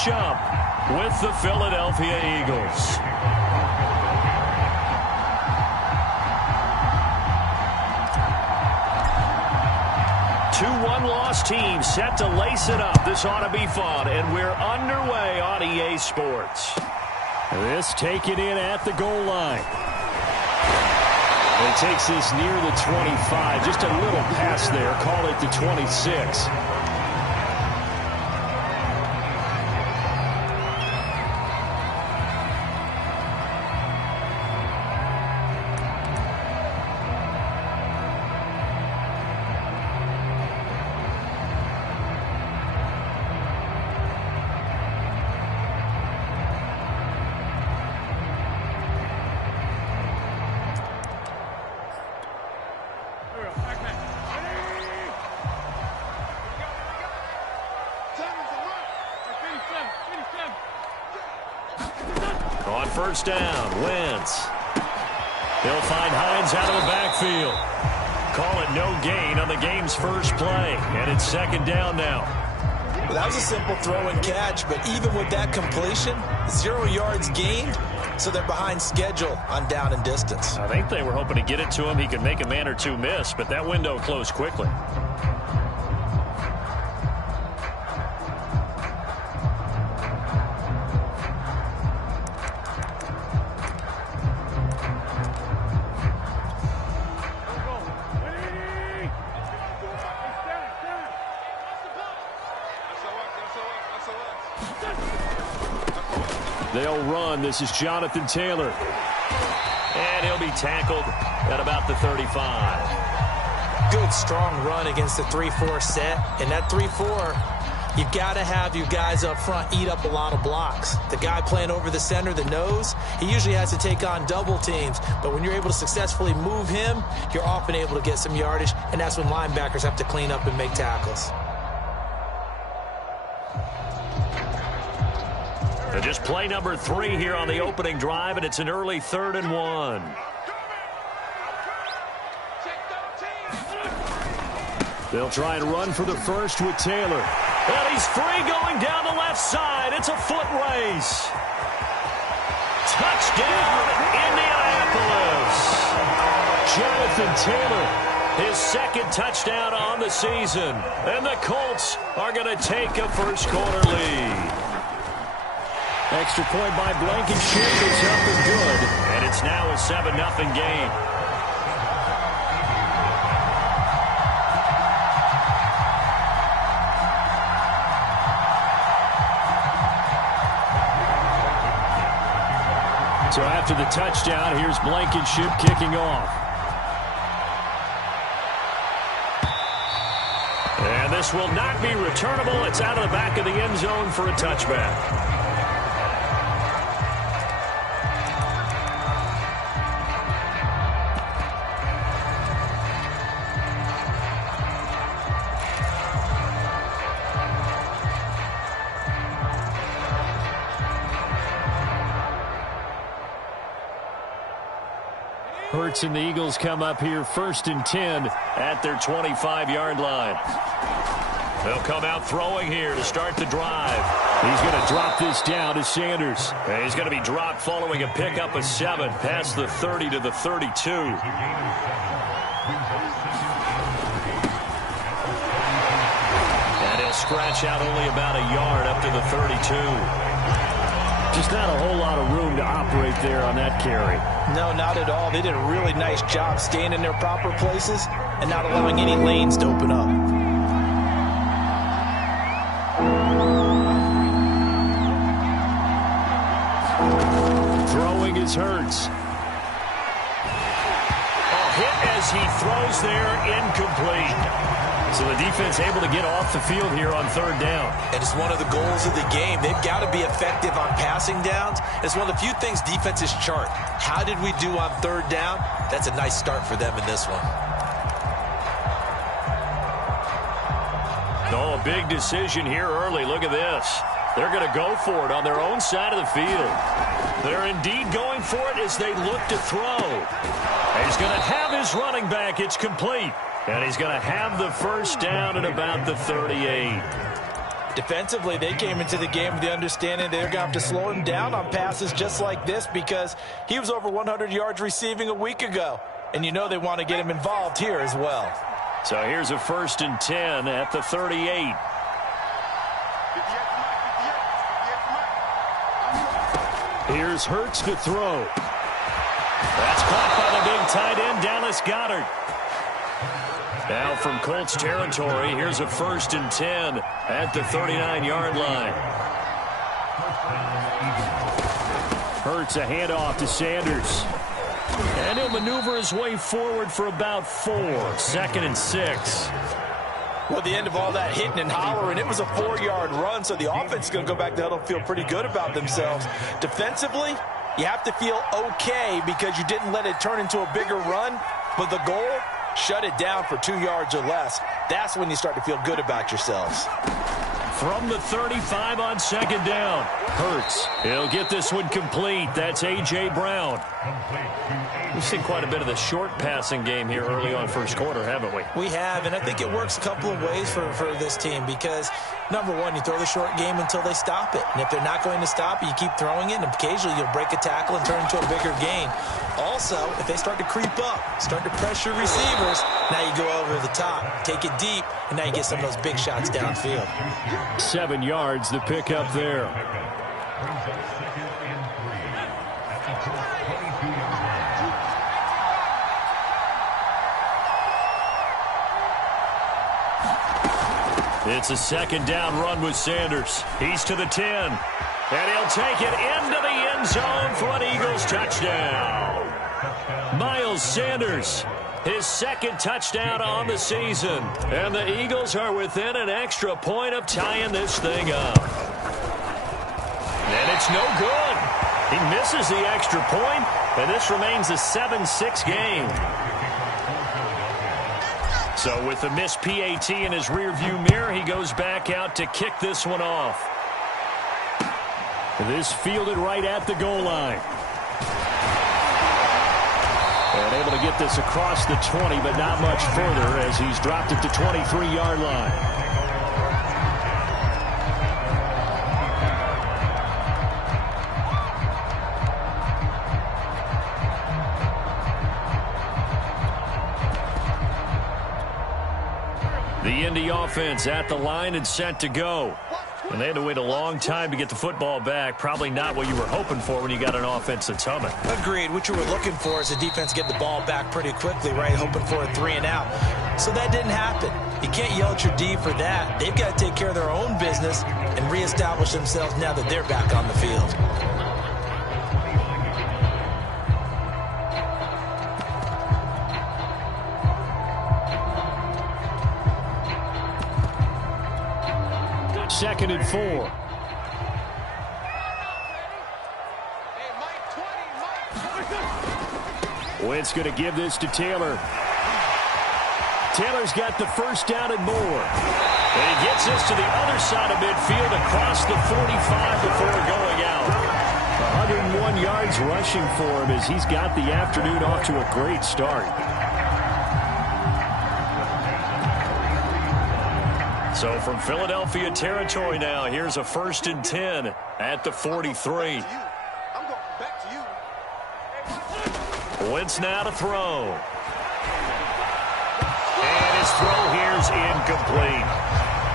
match up with the Philadelphia Eagles. 2-1 loss team set to lace it up. This ought to be fun, and we're underway on EA Sports. This taken in at the goal line. It takes this near the 25. Just a little pass there. Call it the 26. On first down, Wentz. He'll find Hines out of the backfield. Call it no gain on the game's first play, and it's second down now. Well, that was a simple throw and catch, but even with that completion, 0 yards gained, so they're behind schedule on down and distance. I think they were hoping to get it to him. He could make a man or two miss, but that window closed quickly. They'll run. This is Jonathan Taylor. And he'll be tackled at about the 35. Good, strong run against the 3-4 set. And that 3-4, you've got to have your guys up front eat up a lot of blocks. The guy playing over the center, the nose, he usually has to take on double teams. But when you're able to successfully move him, you're often able to get some yardage. And that's when linebackers have to clean up and make tackles. Just play number 3 here on the opening drive, and it's an early 3rd and 1. They'll try and run for the first with Taylor. And he's free going down the left side. It's a foot race. Touchdown, Indianapolis. Jonathan Taylor, his second touchdown on the season. And the Colts are going to take a first-quarter lead. Extra point by Blankenship is up and good. And it's now a 7-0 game. So after the touchdown, here's Blankenship kicking off. And this will not be returnable. It's out of the back of the end zone for a touchback. Hurts and the Eagles come up here 1st and 10 at their 25-yard line. They'll come out throwing here to start the drive. He's going to drop this down to Sanders. And he's going to be dropped following a pickup of 7 past the 30 to the 32. And he'll scratch out only about a yard up to the 32. Just not a whole lot of room to operate there on that carry. No, not at all. They did a really nice job staying in their proper places and not allowing any lanes to open up. Throwing is Hurts. A hit as he throws there, incomplete. So the defense able to get off the field here on 3rd down. And it's one of the goals of the game. They've got to be effective on passing downs. It's one of the few things defenses chart. How did we do on 3rd down? That's a nice start for them in this one. Oh, a big decision here early. Look at this. They're going to go for it on their own side of the field. They're indeed going for it as they look to throw. And he's going to have his running back. It's complete. And he's going to have the first down at about the 38. Defensively, they came into the game with the understanding they're going to have to slow him down on passes just like this because he was over 100 yards receiving a week ago. And you know they want to get him involved here as well. So here's a 1st and 10 at the 38. Here's Hurts to throw. That's caught by the big tight end, Dallas Goedert. Now from Colts territory, here's a 1st and 10 at the 39-yard line. Hurts a handoff to Sanders. And he'll maneuver his way forward for about 4. 2nd and 6. Well, at the end of all that hitting and hollering, it was a 4-yard run, so the offense is going to go back to huddle and feel pretty good about themselves. Defensively, you have to feel okay because you didn't let it turn into a bigger run, but the goal, shut it down for 2 yards or less. That's when you start to feel good about yourselves. From the 35 on 2nd down, Hurts. He'll get this one complete. That's A.J. Brown. We've seen quite a bit of the short passing game here early on first quarter, haven't we? We have, and I think it works a couple of ways for this team because, number one, you throw the short game until they stop it. And if they're not going to stop it, you keep throwing it, and occasionally you'll break a tackle and turn into a bigger gain. Also, if they start to creep up, start to pressure receivers, now you go over the top, take it deep, and now you get some of those big shots downfield. 7 yards, the pick up there. It's a 2nd down run with Sanders. He's to the 10. And he'll take it into the end zone for an Eagles touchdown. Miles Sanders, his 2nd touchdown on the season. And the Eagles are within an extra point of tying this thing up. And it's no good. He misses the extra point, and this remains a 7-6 game. So with the missed PAT in his rearview mirror, he goes back out to kick this one off. This fielded right at the goal line. And able to get this across the 20, but not much further as he's dropped it to 23-yard line. The Indy offense at the line and set to go. And they had to wait a long time to get the football back. Probably not what you were hoping for when you got an offense that's humming. Agreed. What you were looking for is the defense get the ball back pretty quickly, right? Hoping for a 3 and out. So that didn't happen. You can't yell at your D for that. They've got to take care of their own business and reestablish themselves now that they're back on the field. Second and 4. Wentz going to give this to Taylor. Taylor's got the 1st down and more. And he gets this to the other side of midfield across the 45 before going out. 101 yards rushing for him as he's got the afternoon off to a great start. So from Philadelphia territory now, here's a 1st and 10 at the 43. Wentz now to throw. And his throw here's incomplete.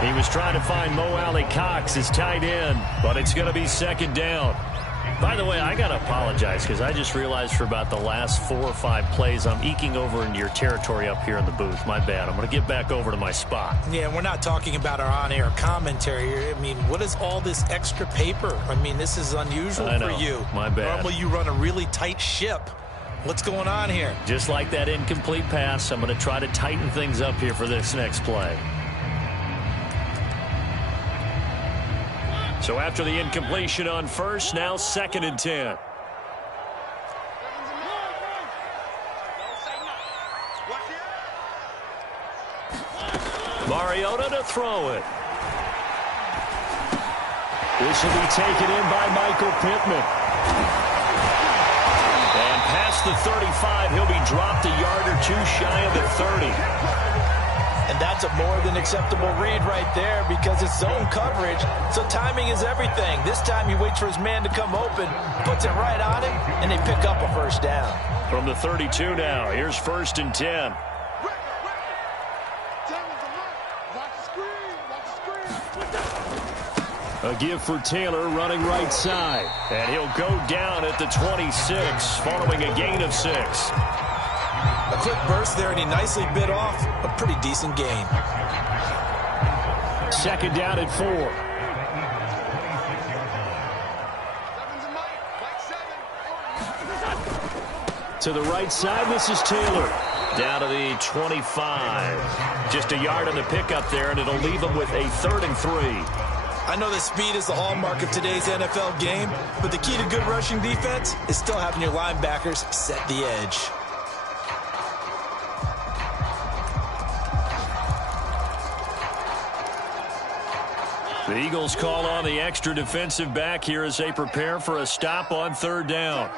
He was trying to find Mo Alley-Cox, his tight end, but it's going to be 2nd down. By the way, I got to apologize because I just realized for about the last 4 or 5 plays, I'm eking over into your territory up here in the booth. My bad. I'm going to get back over to my spot. Yeah, we're not talking about our on-air commentary here. I mean, what is all this extra paper? I mean, this is unusual for you. My bad. Normally you run a really tight ship. What's going on here? Just like that incomplete pass, I'm going to try to tighten things up here for this next play. So after the incompletion on 1st, now 2nd and 10. Mariota to throw it. This will be taken in by Michael Pittman. And past the 35, he'll be dropped a yard or 2 shy of the 30. And that's a more than acceptable read right there because it's zone coverage, so timing is everything. This time he waits for his man to come open, puts it right on him, and they pick up a first down. From the 32 now, here's 1st and 10. A give for Taylor running right side. And he'll go down at the 26 following a gain of 6. A quick burst there, and he nicely bit off a pretty decent gain. 2nd down at 4. To the right side, this is Taylor. Down to the 25. Just a yard on the pickup there, and it'll leave him with a 3rd and 3. I know that speed is the hallmark of today's NFL game, but the key to good rushing defense is still having your linebackers set the edge. The Eagles call on the extra defensive back here as they prepare for a stop on 3rd down.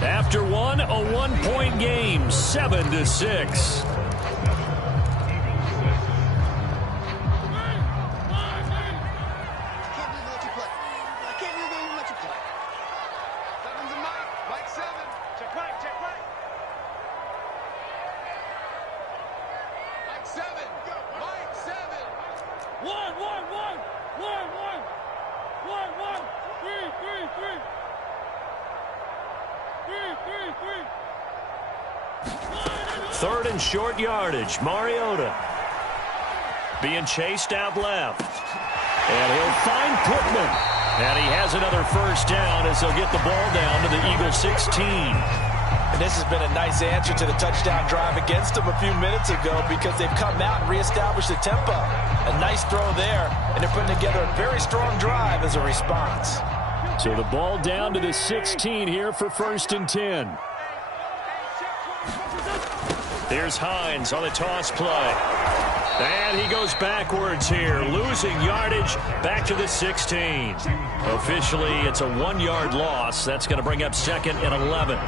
After one, a 1-point game, 7-6. Third and short yardage. Mariota being chased out left. And he'll find Pittman. And he has another first down as they'll get the ball down to the Eagles 16. And this has been a nice answer to the touchdown drive against them a few minutes ago because they've come out and reestablished the tempo. A nice throw there, and they're putting together a very strong drive as a response. So the ball down to the 16 here for 1st and 10. There's Hines on the toss play. And he goes backwards here, losing yardage back to the 16. Officially, it's a 1-yard loss. That's going to bring up 2nd and 11.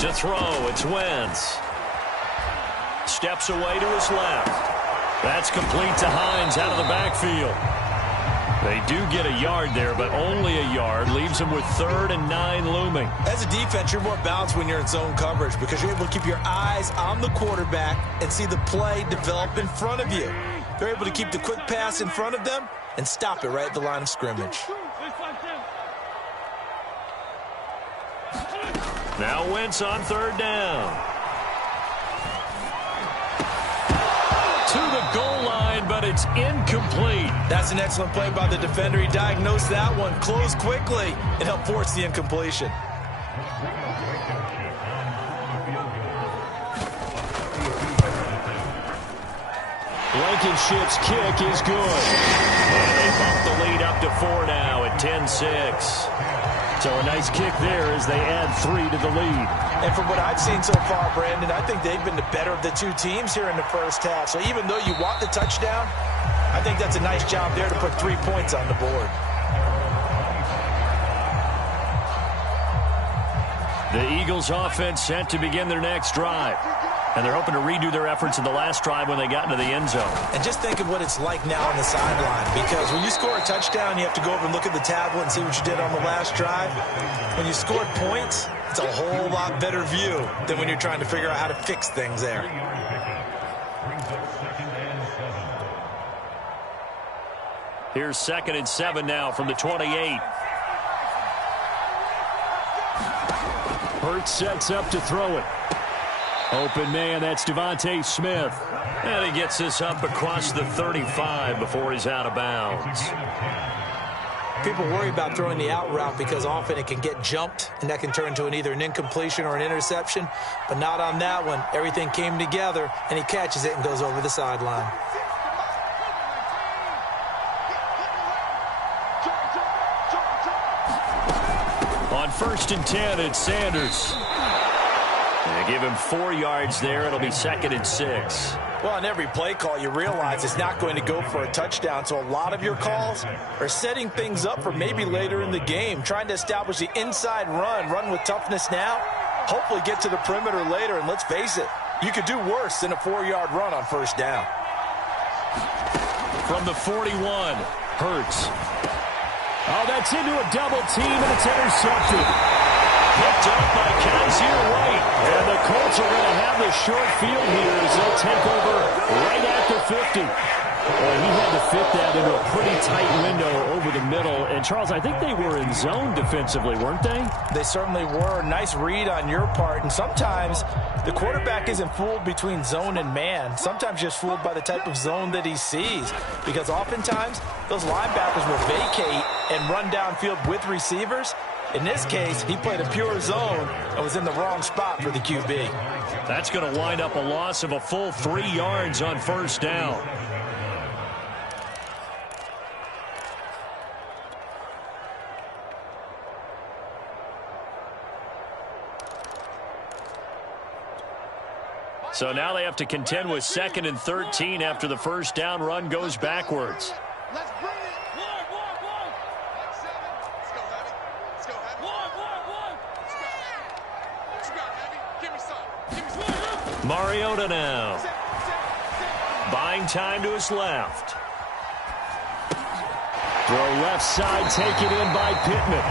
To throw, it's Wentz. Steps away to his left. That's complete to Hines out of the backfield. They do get a yard there, but only a yard. Leaves them with 3rd and 9 looming. As a defense, you're more balanced when you're in zone coverage because you're able to keep your eyes on the quarterback and see the play develop in front of you. They're able to keep the quick pass in front of them and stop it right at the line of scrimmage. Now Wentz on 3rd down. To the goal line, but it's incomplete. That's an excellent play by the defender. He diagnosed that one, closed quickly, and helped force the incompletion. Blankenship's kick is good. And they bump the lead up to 4 now at 10-6. So a nice kick there as they add 3 to the lead. And from what I've seen so far, Brandon, I think they've been the better of the two teams here in the first half. So even though you want the touchdown, I think that's a nice job there to put 3 points on the board. The Eagles offense set to begin their next drive. And they're hoping to redo their efforts in the last drive when they got into the end zone. And just think of what it's like now on the sideline. Because when you score a touchdown, you have to go over and look at the tablet and see what you did on the last drive. When you scored points, it's a whole lot better view than when you're trying to figure out how to fix things there. Here's 2nd and 7 now from the 28. Hurts sets up to throw it. Open man, that's Devante Smith. And he gets this up across the 35 before he's out of bounds. People worry about throwing the out route because often it can get jumped, and that can turn into either an incompletion or an interception. But not on that one. Everything came together, and he catches it and goes over the sideline. On 1st and 10, it's Sanders. They give him 4 yards there. It'll be 2nd and 6. Well, on every play call, you realize it's not going to go for a touchdown. So a lot of your calls are setting things up for maybe later in the game, trying to establish the inside run with toughness now, hopefully get to the perimeter later. And let's face it, you could do worse than a 4-yard run on 1st down. From the 41, Hurts. Oh, that's into a double team, and it's intercepted. Picked up by Kaiser White. And the Colts are going to have the short field here as they'll take over right at the 50. Boy, he had to fit that into a pretty tight window over the middle. And, Charles, I think they were in zone defensively, weren't they? They certainly were. Nice read on your part. And sometimes the quarterback isn't fooled between zone and man. Sometimes just fooled by the type of zone that he sees. Because oftentimes those linebackers will vacate and run downfield with receivers. In this case, he played a pure zone and was in the wrong spot for the QB. That's going to wind up a loss of a full 3 yards on 1st down. So now they have to contend with 2nd and 13 after the 1st down run goes backwards. Let's bring it. One. Let's go, Heavy. Let's go, Heavy. One. Let's go, Heavy. Give me some. Mariota now. Buying time to his left. Throw left side, taken in by Pittman.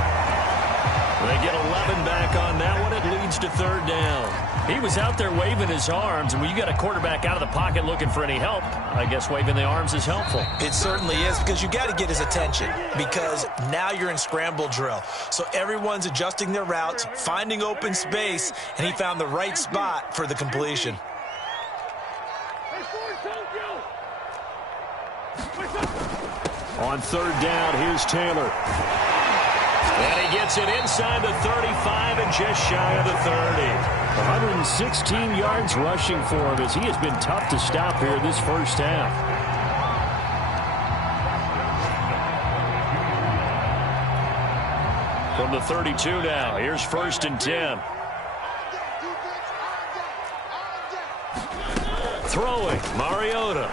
They get 11 back on that one. It leads to 3rd down. He was out there waving his arms, and when you got a quarterback out of the pocket looking for any help, I guess waving the arms is helpful. It certainly is, because you got to get his attention, because now you're in scramble drill. So everyone's adjusting their routes, finding open space, and he found the right spot for the completion. On 3rd down, here's Taylor. And he gets it inside the 35 and just shy of the 30. 116 yards rushing for him as he has been tough to stop here this 1st half. From the 32 now, here's 1st and 10. Throwing, Mariota.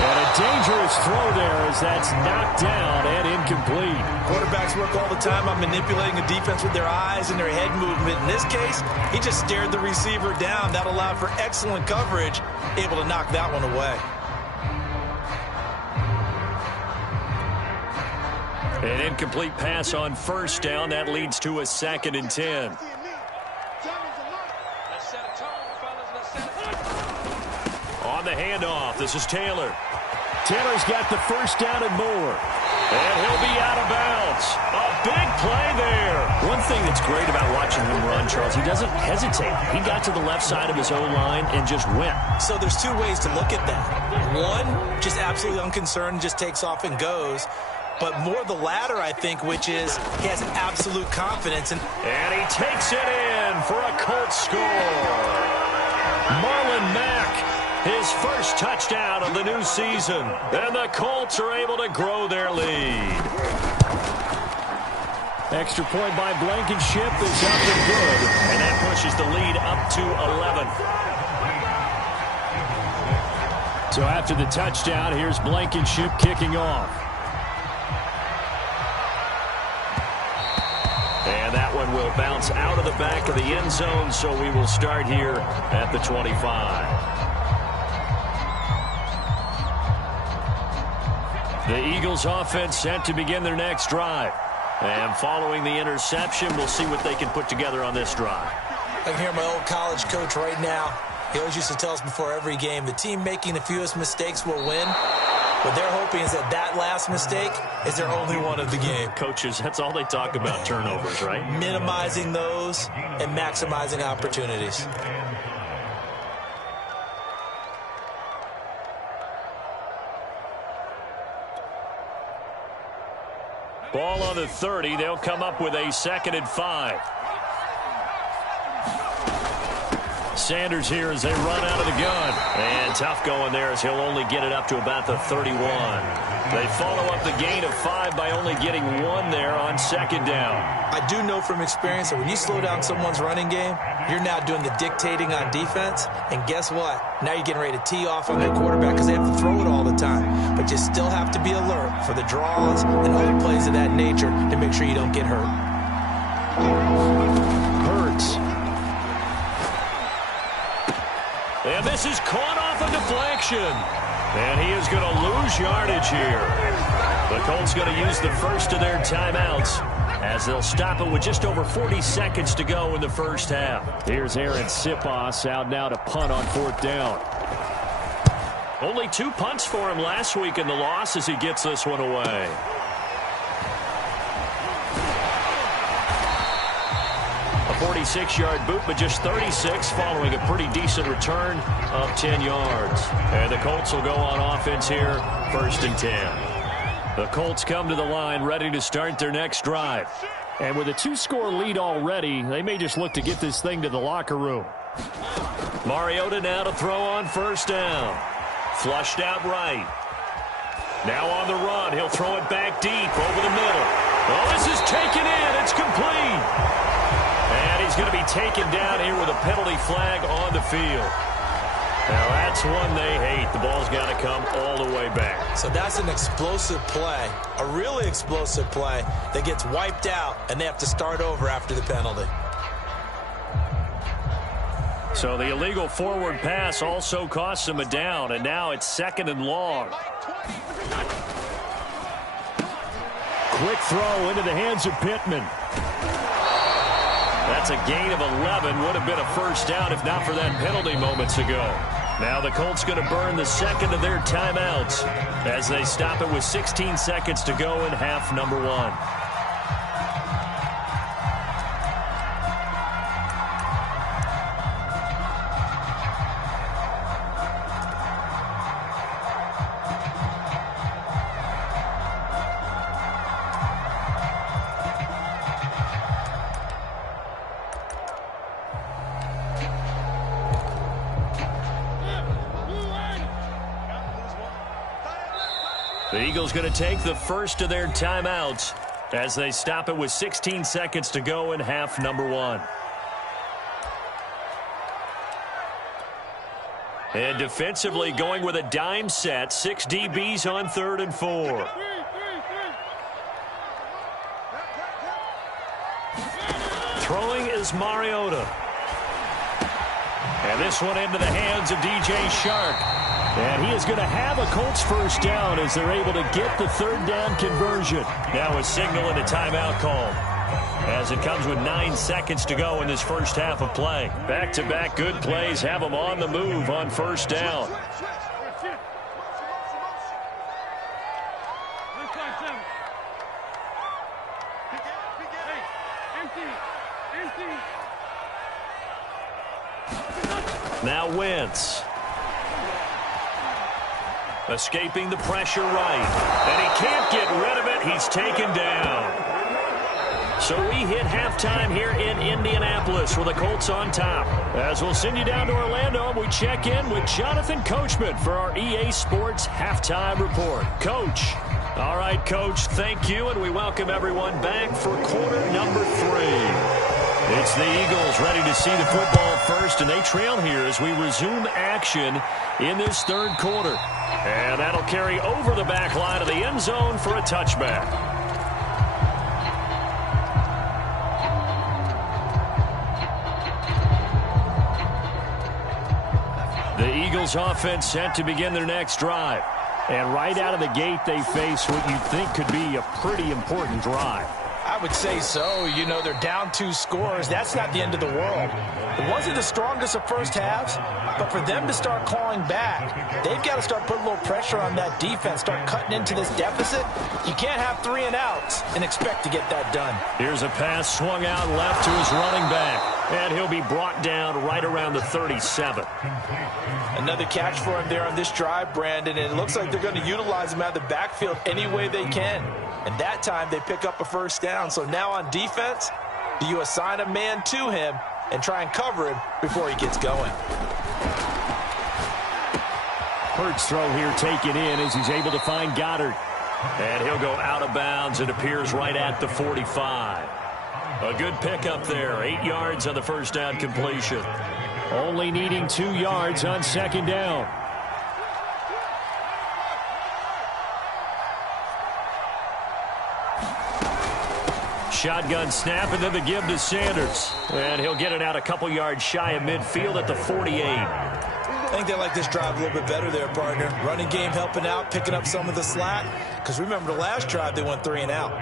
And a dangerous throw there as that's knocked down and incomplete. Quarterbacks work all the time on manipulating the defense with their eyes and their head movement. In this case, he just stared the receiver down. That allowed for excellent coverage, able to knock that one away. An incomplete pass on 1st down. That leads to a 2nd and 10. On the handoff, this is Taylor. Taylor's got the 1st down and more. And he'll be out of bounds. A big play there. One thing that's great about watching him run, Charles, he doesn't hesitate. He got to the left side of his O-line and just went. So there's 2 ways to look at that. One, just absolutely unconcerned, just takes off and goes. But more the latter, I think, which is he has absolute confidence. And he takes it in for a Colts score. Marlon Mack. His 1st touchdown of the new season. And the Colts are able to grow their lead. Extra point by Blankenship is up and good. And that pushes the lead up to 11. So after the touchdown, here's Blankenship kicking off. And that one will bounce out of the back of the end zone, so we will start here at the 25. The Eagles offense set to begin their next drive. And following the interception, we'll see what they can put together on this drive. I can hear my old college coach right now. He always used to tell us before every game, the team making the fewest mistakes will win. What they're hoping is that that last mistake is their only one of the game. Coaches, that's all they talk about, turnovers, right? Minimizing those and maximizing opportunities. Ball on the 30. They'll come up with a 2nd and 5. Sanders here as they run out of the gun. And tough going there as he'll only get it up to about the 31. They follow up the gain of 5 by only getting 1 there on 2nd down. I do know from experience that when you slow down someone's running game, you're now doing the dictating on defense. And guess what? Now you're getting ready to tee off on their quarterback because they have to throw it all the time. But you still have to be alert for the draws and other plays of that nature to make sure you don't get hurt. Hurts. And this is caught off a deflection. And he is going to lose yardage here. The Colts going to use the first of their timeouts as they'll stop it with just over 40 seconds to go in the first half. Here's Aaron Sipos out now to punt on 4th down. Only 2 punts for him last week in the loss as he gets this one away. A 46-yard boot, but just 36 following a pretty decent return of 10 yards. And the Colts will go on offense here, 1st and 10. The Colts come to the line ready to start their next drive. And with a 2-score lead already, they may just look to get this thing to the locker room. Mariota now to throw on 1st down. Flushed out right. Now on the run, he'll throw it back deep over the middle. Oh, this is taken in. It's complete. And he's going to be taken down here with a penalty flag on the field. Now that's one they hate. The ball's got to come all the way back. So that's an explosive play, a really explosive play that gets wiped out, and they have to start over after the penalty. So the illegal forward pass also costs him a down, and now it's 2nd and long. Quick throw into the hands of Pittman. That's a gain of 11. Would have been a 1st down if not for that penalty moments ago. Now the Colts going to burn the 2nd of their timeouts as they stop it with 16 seconds to go in half number 1. The Eagles going to take the first of their timeouts as they stop it with 16 seconds to go in half number 1. And defensively going with a dime set. 6 DBs on 3rd and 4. Throwing is Mariota. And this one into the hands of DJ Shark. And he is going to have a Colts 1st down as they're able to get the 3rd down conversion. Now a signal and a timeout call as it comes with 9 seconds to go in this first half of play. Back-to-back good plays have them on the move on 1st down. Now Wentz. Escaping the pressure right. And he can't get rid of it. He's taken down. So we hit halftime here in Indianapolis with the Colts on top. As we'll send you down to Orlando, we check in with Jonathan Coachman for our EA Sports Halftime Report. Coach. All right, Coach, thank you, and we welcome everyone back for quarter number 3. It's the Eagles ready to see the football first, and they trail here as we resume action in this 3rd quarter. And that'll carry over the back line of the end zone for a touchback. The Eagles offense set to begin their next drive. And right out of the gate, they face what you'd think could be a pretty important drive. I I would say so. You know, they're down 2 scores. That's not the end of the world. It wasn't the strongest of first halves, but for them to start clawing back, they've got to start putting a little pressure on that defense, start cutting into this deficit. You can't have 3 and outs and expect to get that done. Here's a pass swung out left to his running back, and he'll be brought down right around the 37. Another catch for him there on this drive, Brandon, and it looks like they're going to utilize him out of the backfield any way they can. And that time they pick up a first down. So now on defense, do you assign a man to him and try and cover him before he gets going? Hurts throw here taken in as he's able to find Goddard. And he'll go out of bounds. It appears right at the 45. A good pickup there. 8 yards on the first down completion. Only needing 2 yards on second down. Shotgun snap, and then the give to Sanders. And he'll get it out a couple yards shy of midfield at the 48. I think they like this drive a little bit better there, partner. Running game helping out, picking up some of the slack. Because remember, the last drive, they went 3 and out.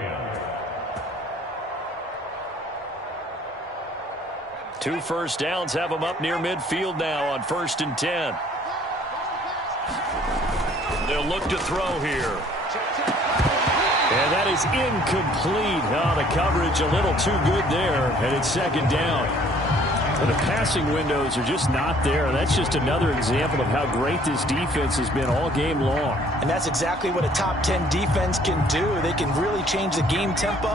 2 first downs have them up near midfield now on 1st and 10. They'll look to throw here. And that is incomplete. Oh, the coverage a little too good there, and it's second down. And the passing windows are just not there. That's just another example of how great this defense has been all game long. And that's exactly what a top 10 defense can do. They can really change the game tempo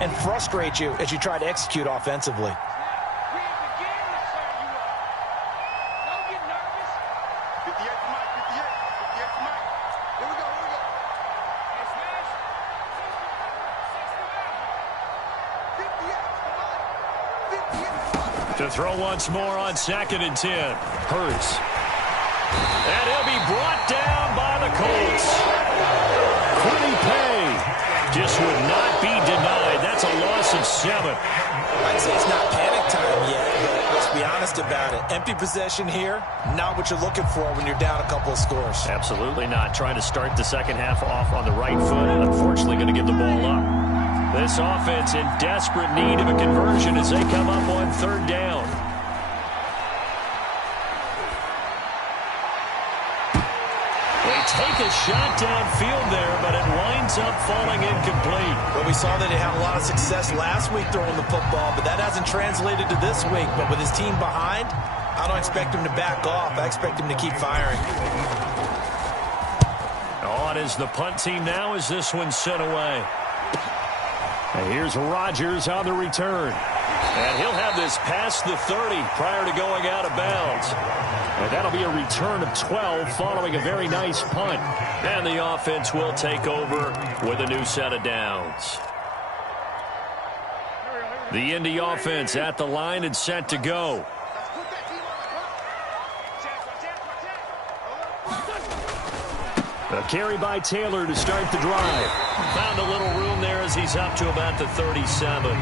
and frustrate you as you try to execute offensively. To throw once more on 2nd and 10. Hurts. And he'll be brought down by the Colts. Quiddy Pay just would not be denied. That's a loss of 7. I'd say it's not panic time yet, but let's be honest about it. Empty possession here, not what you're looking for when you're down a couple of scores. Absolutely not. Trying to start the second half off on the right foot. Unfortunately, going to give the ball up. This offense in desperate need of a conversion as they come up on 3rd down. They take a shot downfield there, but it winds up falling incomplete. Well, we saw that he had a lot of success last week throwing the football, but that hasn't translated to this week. But with his team behind, I don't expect him to back off. I expect him to keep firing. On is the punt team now as this one's sent away. And here's Rodgers on the return. And he'll have this past the 30 prior to going out of bounds. And that'll be a return of 12 following a very nice punt. And the offense will take over with a new set of downs. The Indy offense at the line and set to go. A carry by Taylor to start the drive. Found a little room there as he's up to about the 37.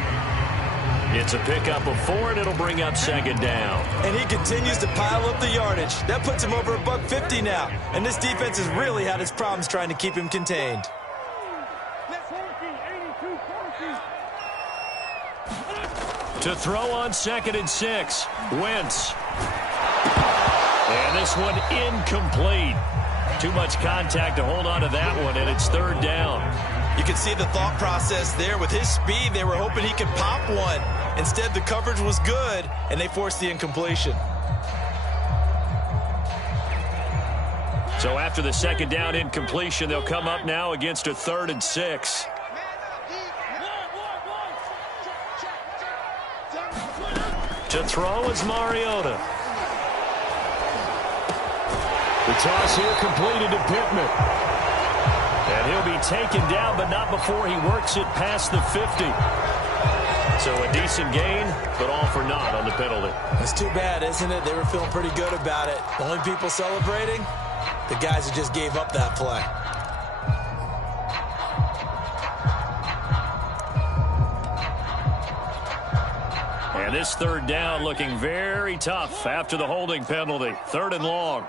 It's a pickup of 4, and it'll bring up second down. And he continues to pile up the yardage. That puts him over $150 now. And this defense has really had its problems trying to keep him contained. To throw on 2nd and 6. Wentz. And this one incomplete. Too much contact to hold on to that one, and it's 3rd down. You can see the thought process there. With his speed, they were hoping he could pop one. Instead, the coverage was good, and they forced the incompletion. So after the second down incompletion, they'll come up now against a 3rd and 6. To throw is Mariota. The toss here completed to Pittman. And he'll be taken down, but not before he works it past the 50. So a decent gain, but all for naught on the penalty. It's too bad, isn't it? They were feeling pretty good about it. The only people celebrating, the guys who just gave up that play. And this 3rd down looking very tough after the holding penalty. 3rd and long.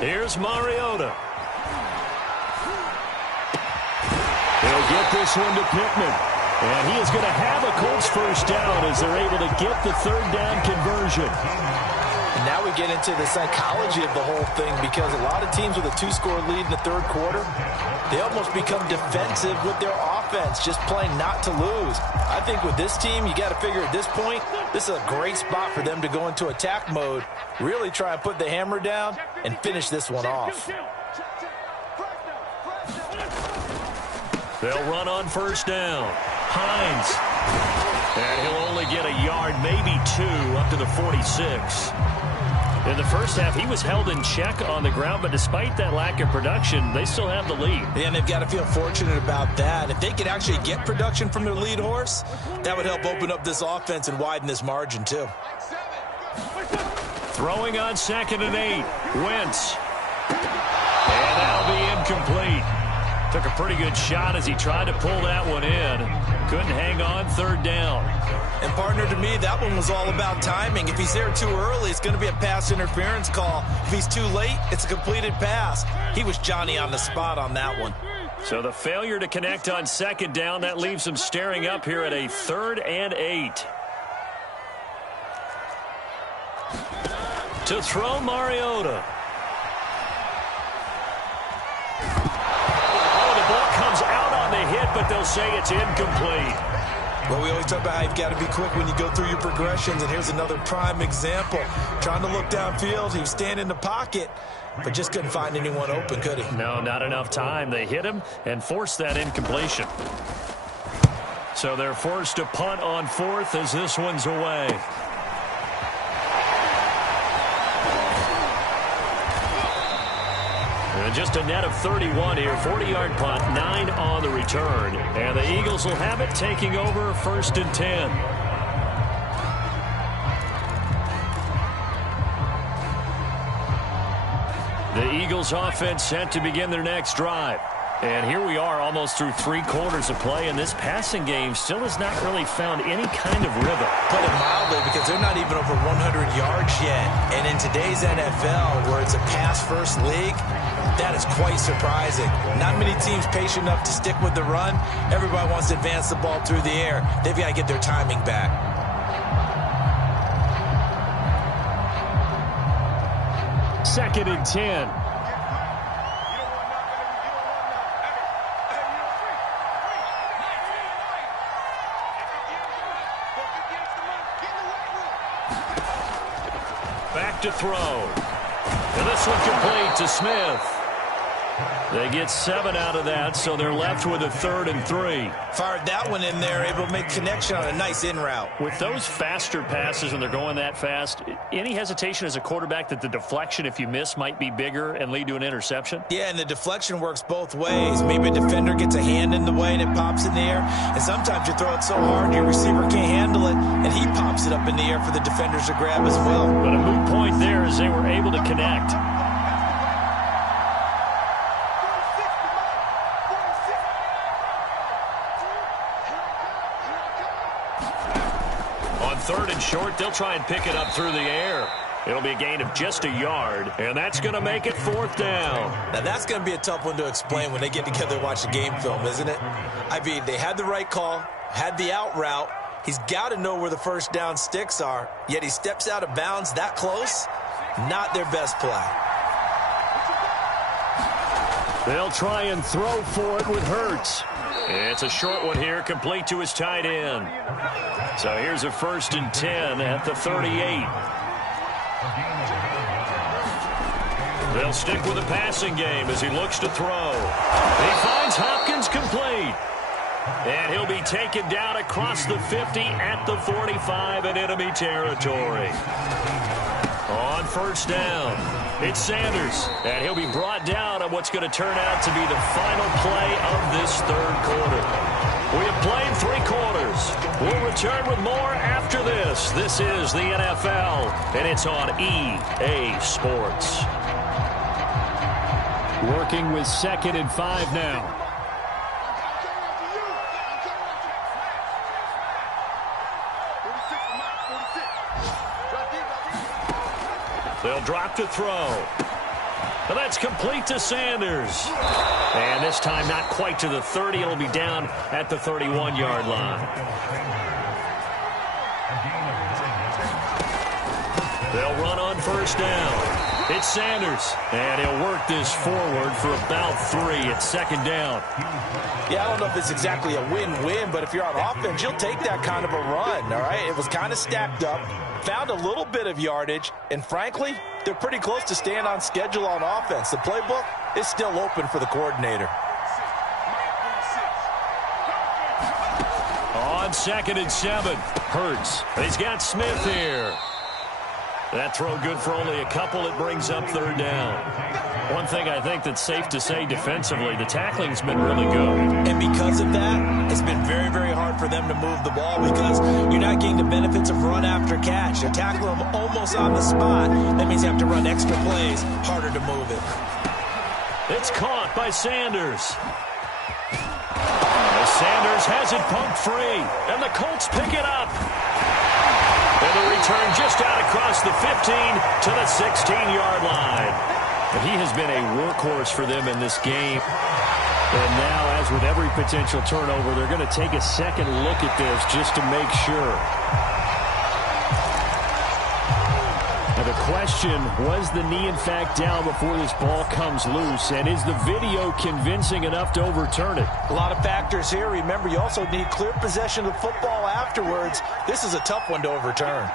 Here's Mariota. He'll get this one to Pittman. And he is going to have a Colts first down as they're able to get the third down conversion. And now we get into the psychology of the whole thing, because a lot of teams with a 2-score lead in the third quarter, they almost become defensive with their offense, just playing not to lose. I think with this team, you got to figure at this point, this is a great spot for them to go into attack mode, really try and put the hammer down and finish this one off. They'll run on first down. Hines. And he'll only get a yard, maybe 2, up to the 46. In the first half, he was held in check on the ground, but despite that lack of production, they still have the lead. And they've got to feel fortunate about that. If they could actually get production from their lead horse, that would help open up this offense and widen this margin, too. Throwing on 2nd and 8. Wentz. And that'll be incomplete. Took a pretty good shot as he tried to pull that one in. Couldn't hang on, third down. And, partner, to me, that one was all about timing. If he's there too early, it's going to be a pass interference call. If he's too late, it's a completed pass. He was Johnny on the spot on that one. So the failure to connect on 2nd down, that leaves him staring up here at a 3rd and 8. To throw, Mariota. Hit, but they'll say it's incomplete. Well, we always talk about how you've got to be quick when you go through your progressions, and here's another prime example. Trying to look downfield, he was standing in the pocket, but just couldn't find anyone open, could he? No, not enough time. They hit him and forced that incompletion. So they're forced to punt on 4th as this one's away. And just a net of 31 here, 40-yard punt, 9 on the return. And the Eagles will have it, taking over 1st and 10. The Eagles offense set to begin their next drive. And here we are almost through 3 quarters of play, and this passing game still has not really found any kind of rhythm. Put it mildly, because they're not even over 100 yards yet. And in today's NFL, where it's a pass-first league, that is quite surprising. Not many teams patient enough to stick with the run. Everybody wants to advance the ball through the air. They've got to get their timing back. Second and 10. Back to throw. And this one complete to Smith. They get 7 out of that, so they're left with a 3rd and 3. Fired that one in there, able to make connection on a nice in route. With those faster passes when they're going that fast, any hesitation as a quarterback that the deflection, if you miss, might be bigger and lead to an interception? Yeah, and the deflection works both ways. Maybe a defender gets a hand in the way and it pops in the air. And sometimes you throw it so hard your receiver can't handle it, and he pops it up in the air for the defenders to grab as well. But a moot point there as they were able to connect. Third and short, they'll try and pick it up through the air. It'll be a gain of just a yard, and that's going to make it 4th down. Now, that's going to be a tough one to explain when they get together and watch the game film, isn't it? I mean, they had the right call, had the out route. He's got to know where the first down sticks are, yet he steps out of bounds that close. Not their best play. They'll try and throw for it with Hurts. It's a short one here, complete to his tight end. So here's a 1st and 10 at the 38. They'll stick with the passing game as he looks to throw. He finds Hopkins complete. And he'll be taken down across the 50 at the 45 in enemy territory. On first down, it's Sanders, and he'll be brought down on what's going to turn out to be the final play of this third quarter. We have played 3 quarters. We'll return with more after this. This is the NFL, and it's on EA Sports. Working with 2nd and 5 now. They'll drop to throw. And that's complete to Sanders. And this time not quite to the 30. It'll be down at the 31-yard line. They'll run on first down. It's Sanders, and he'll work this forward for about 3 at second down. Yeah, I don't know if it's exactly a win-win, but if you're on offense, you'll take that kind of a run, all right? It was kind of stacked up, found a little bit of yardage, and frankly, they're pretty close to staying on schedule on offense. The playbook is still open for the coordinator. On 2nd and 7, Hurts. He's got Smith here. That throw good for only a couple. It brings up 3rd down. One thing I think that's safe to say defensively, the tackling's been really good. And because of that, it's been very, very hard for them to move the ball because you're not getting the benefits of run after catch. They're tackling them almost on the spot. That means you have to run extra plays, harder to move it. It's caught by Sanders. Sanders has it pumped free, and the Colts pick it up. And the return just out across the 15 to the 16-yard line. And he has been a workhorse for them in this game. And now, as with every potential turnover, they're going to take a second look at this just to make sure. Now the question, was the knee in fact down before this ball comes loose? And is the video convincing enough to overturn it? A lot of factors here. Remember, you also need clear possession of football afterwards. This is a tough one to overturn.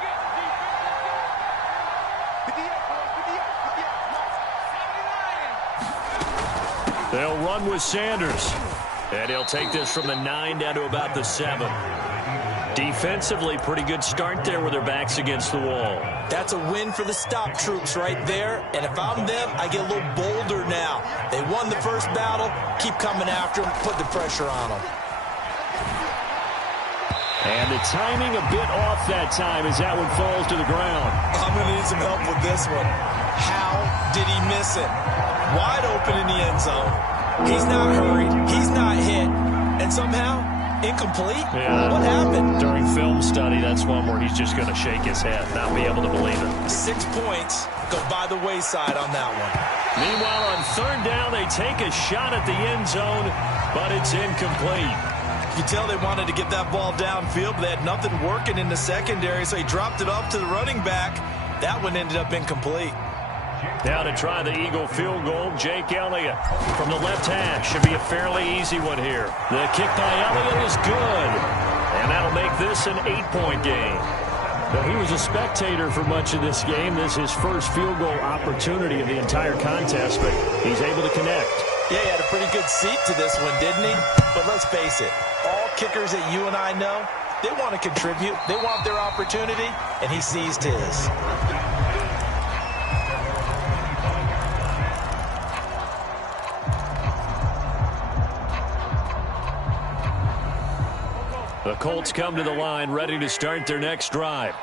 They'll run with Sanders. And he'll take this from the 9 down to about the 7. Defensively, pretty good start there with their backs against the wall. That's a win for the stop troops right there. And if I'm them, I get a little bolder now. They won the first battle. Keep coming after them. Put the pressure on them. And the timing a bit off that time as that one falls to the ground. I'm going to need some help with this one. How did he miss it? Wide open in the end zone. He's not hurried. He's not hit. And somehow, incomplete? Yeah. What happened? During film study, that's one where he's just going to shake his head, not be able to believe it. 6 points go by the wayside on that one. Meanwhile, on 3rd down, they take a shot at the end zone, but it's incomplete. You tell they wanted to get that ball downfield, but they had nothing working in the secondary, so he dropped it off to the running back. That one ended up incomplete. Now to try the Eagle field goal, Jake Elliott from the left hash. Should be a fairly easy one here. The kick by Elliott is good, and that'll make this an 8-point game. Now, he was a spectator for much of this game. This is his first field goal opportunity of the entire contest, but he's able to connect. Yeah, he had a pretty good seat to this one, didn't he? But let's face it, all kickers that you and I know, they want to contribute. They want their opportunity, and he seized his. The Colts come to the line ready to start their next drive.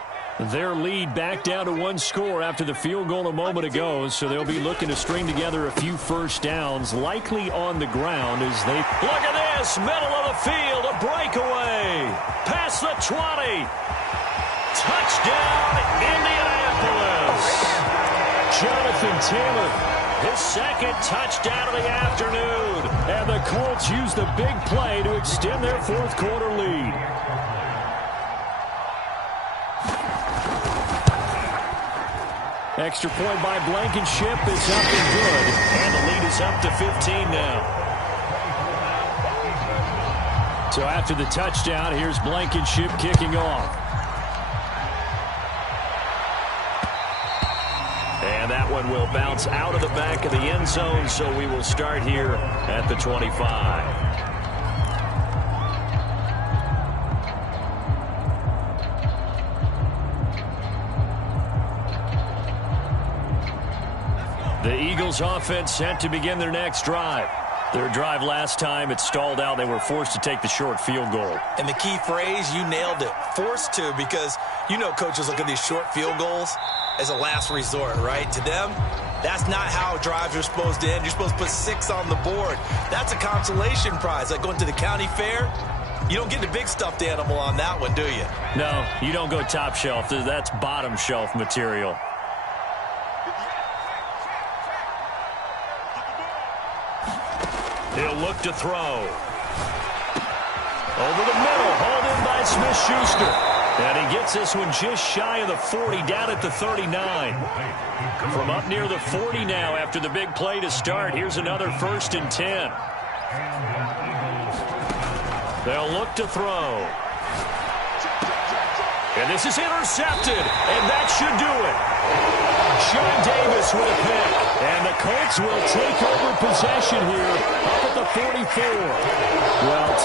Their lead back down to 1 score after the field goal a moment ago, so they'll be looking to string together a few first downs, likely on the ground as they... Look at this! Middle of the field, a breakaway! Past the 20! Touchdown, Indianapolis! Jonathan Taylor, his 2nd touchdown of the afternoon. And the Colts use the big play to extend their 4th quarter lead. Extra point by Blankenship is up and good. And the lead is up to 15 now. So after the touchdown, here's Blankenship kicking off. And that one will bounce out of the back of the end zone, so we will start here at the 25. The Eagles offense set to begin their next drive. Their drive last time, it stalled out. They were forced to take the short field goal. And the key phrase, you nailed it, forced to, because you know coaches look at these short field goals as a last resort, right? To them, that's not how drives are supposed to end. You're supposed to put 6 on the board. That's a consolation prize, like going to the county fair. You don't get the big stuffed animal on that one, do you? No, you don't go top shelf. That's bottom shelf material. He'll look to throw. Over the middle, hauled in by Smith-Schuster. And he gets this one just shy of the 40, down at the 39. From up near the 40 now after the big play to start. Here's another 1st and 10. They'll look to throw. And this is intercepted, and that should do it. Sean Davis with a pick. And the Colts will take over possession here up at the 44. Well,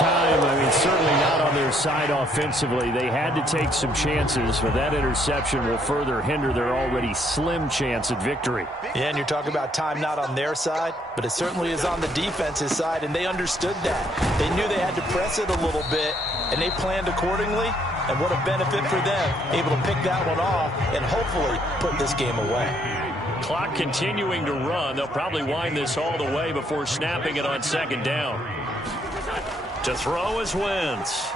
certainly not on their side offensively. They had to take some chances, but that interception will further hinder their already slim chance at victory. Yeah, and you're talking about time not on their side, but it certainly is on the defense's side, and they understood that. They knew they had to press it a little bit, and they planned accordingly. And what a benefit for them, able to pick that one off and hopefully put this game away. Clock continuing to run. They'll probably wind this all the way before snapping it on 2nd down. To throw is Wentz.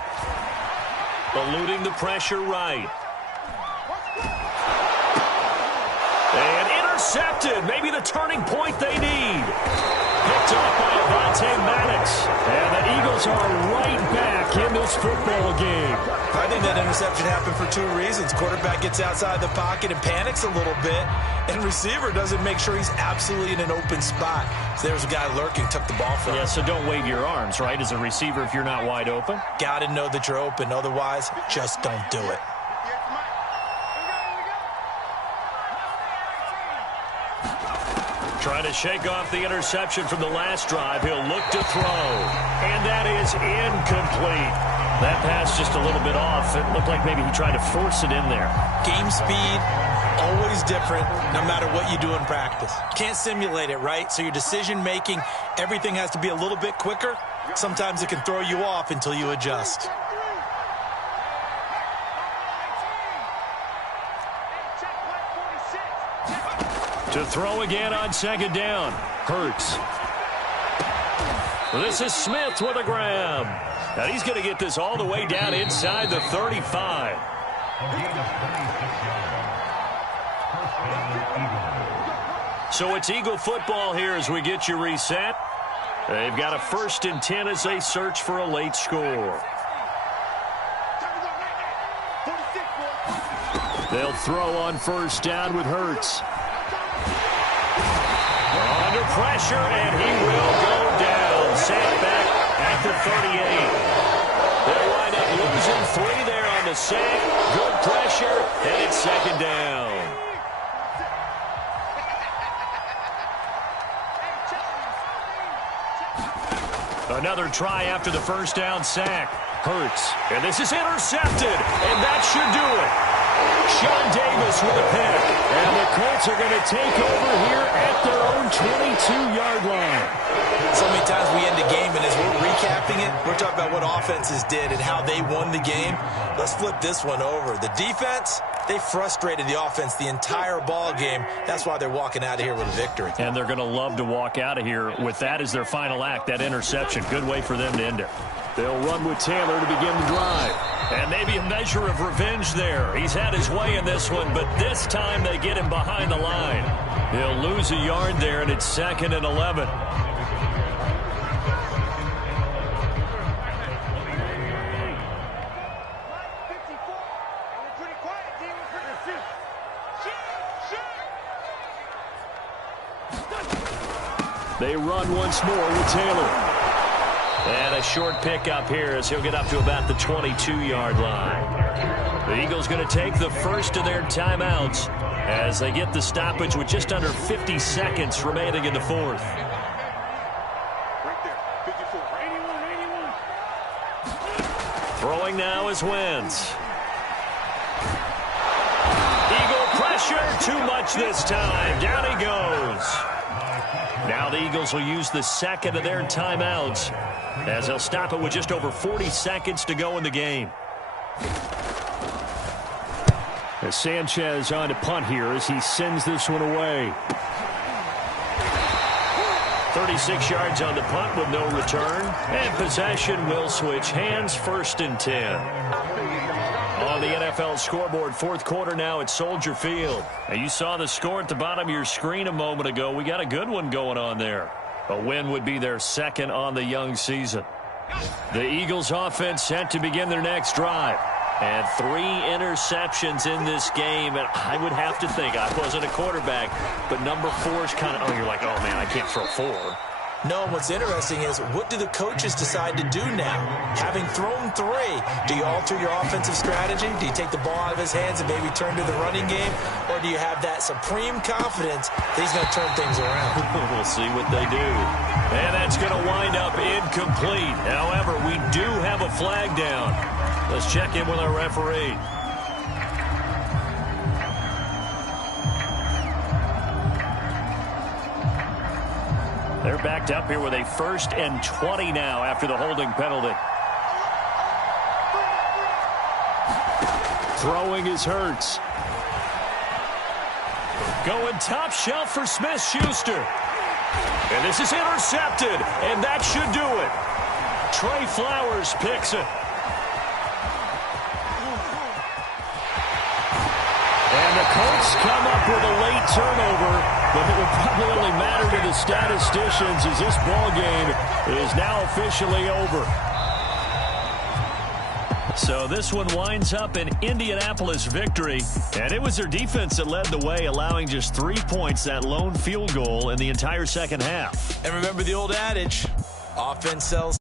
Eluding the pressure right. And intercepted. Maybe the turning point they need. Picked off by Devante Maddox. And the Eagles are right back in this football game. I think that interception happened for 2 reasons. Quarterback gets outside the pocket and panics a little bit, and receiver doesn't make sure he's absolutely in an open spot. So there's a guy lurking, took the ball from him. Yeah, so don't wave your arms, right, as a receiver if you're not wide open. Got to know that you're open. Otherwise, just don't do it. Trying to shake off the interception from the last drive. He'll look to throw. And that is incomplete. That pass just a little bit off. It looked like maybe he tried to force it in there. Game speed, always different, no matter what you do in practice. Can't simulate it, right? So your decision-making, everything has to be a little bit quicker. Sometimes it can throw you off until you adjust. To throw again on 2nd down. Hurts. This is Smith with a grab. Now he's going to get this all the way down inside the 35. So it's Eagle football here as we get you reset. They've got a 1st and 10 as they search for a late score. They'll throw on 1st down with Hurts. Under pressure, and he will go down. Sacked back at the 38. They'll wind up losing 3 there on the sack. Good pressure, and it's 2nd down. Another try after the 1st down sack. Hurts, and this is intercepted, and that should do it. Sean Davis with a pick. And the Colts are going to take over here at their own 22-yard line. So many times we end a game, and as we're recapping it, we're talking about what offenses did and how they won the game. Let's flip this one over. The defense, they frustrated the offense the entire ball game. That's why they're walking out of here with a victory. And they're going to love to walk out of here with that as their final act, that interception. Good way for them to end it. They'll run with Taylor to begin the drive. And maybe a measure of revenge there. He's had his way in this one, but this time they get him behind the line. He'll lose a yard there, and it's 2nd and 11. They run once more with Taylor. And a short pickup here as he'll get up to about the 22-yard line. The Eagles going to take the first of their timeouts as they get the stoppage with just under 50 seconds remaining in the 4th. Throwing now is Wentz. Eagle pressure, too much this time. Down he goes. Now the Eagles will use the 2nd of their timeouts as they'll stop it with just over 40 seconds to go in the game. As Sanchez on to punt here as he sends this one away. 36 yards on the punt with no return. And possession will switch hands, 1st and 10. On the NFL scoreboard, 4th quarter now at Soldier Field. Now you saw the score at the bottom of your screen a moment ago. We got a good one going on there. A win would be their second on the young season. The Eagles offense set to begin their next drive. And 3 interceptions in this game. And I would have to think, I wasn't a quarterback, but number 4 is kind of, you're like, oh, man, I can't throw 4. No, and what's interesting is, what do the coaches decide to do now? Having thrown 3, do you alter your offensive strategy? Do you take the ball out of his hands and maybe turn to the running game? Or do you have that supreme confidence that he's going to turn things around? We'll see what they do. And that's going to wind up incomplete. However, we do have a flag down. Let's check in with our referee. They're backed up here with a 1st and 20 now after the holding penalty. Throwing is Hurts. Going top shelf for Smith-Schuster. And this is intercepted, and that should do it. Trey Flowers picks it. And the Colts come up with a late turnover. But it will probably only matter to the statisticians as this ball game is now officially over. So this one winds up an Indianapolis victory. And it was their defense that led the way, allowing just 3 points, that lone field goal in the entire second half. And remember the old adage, offense sells.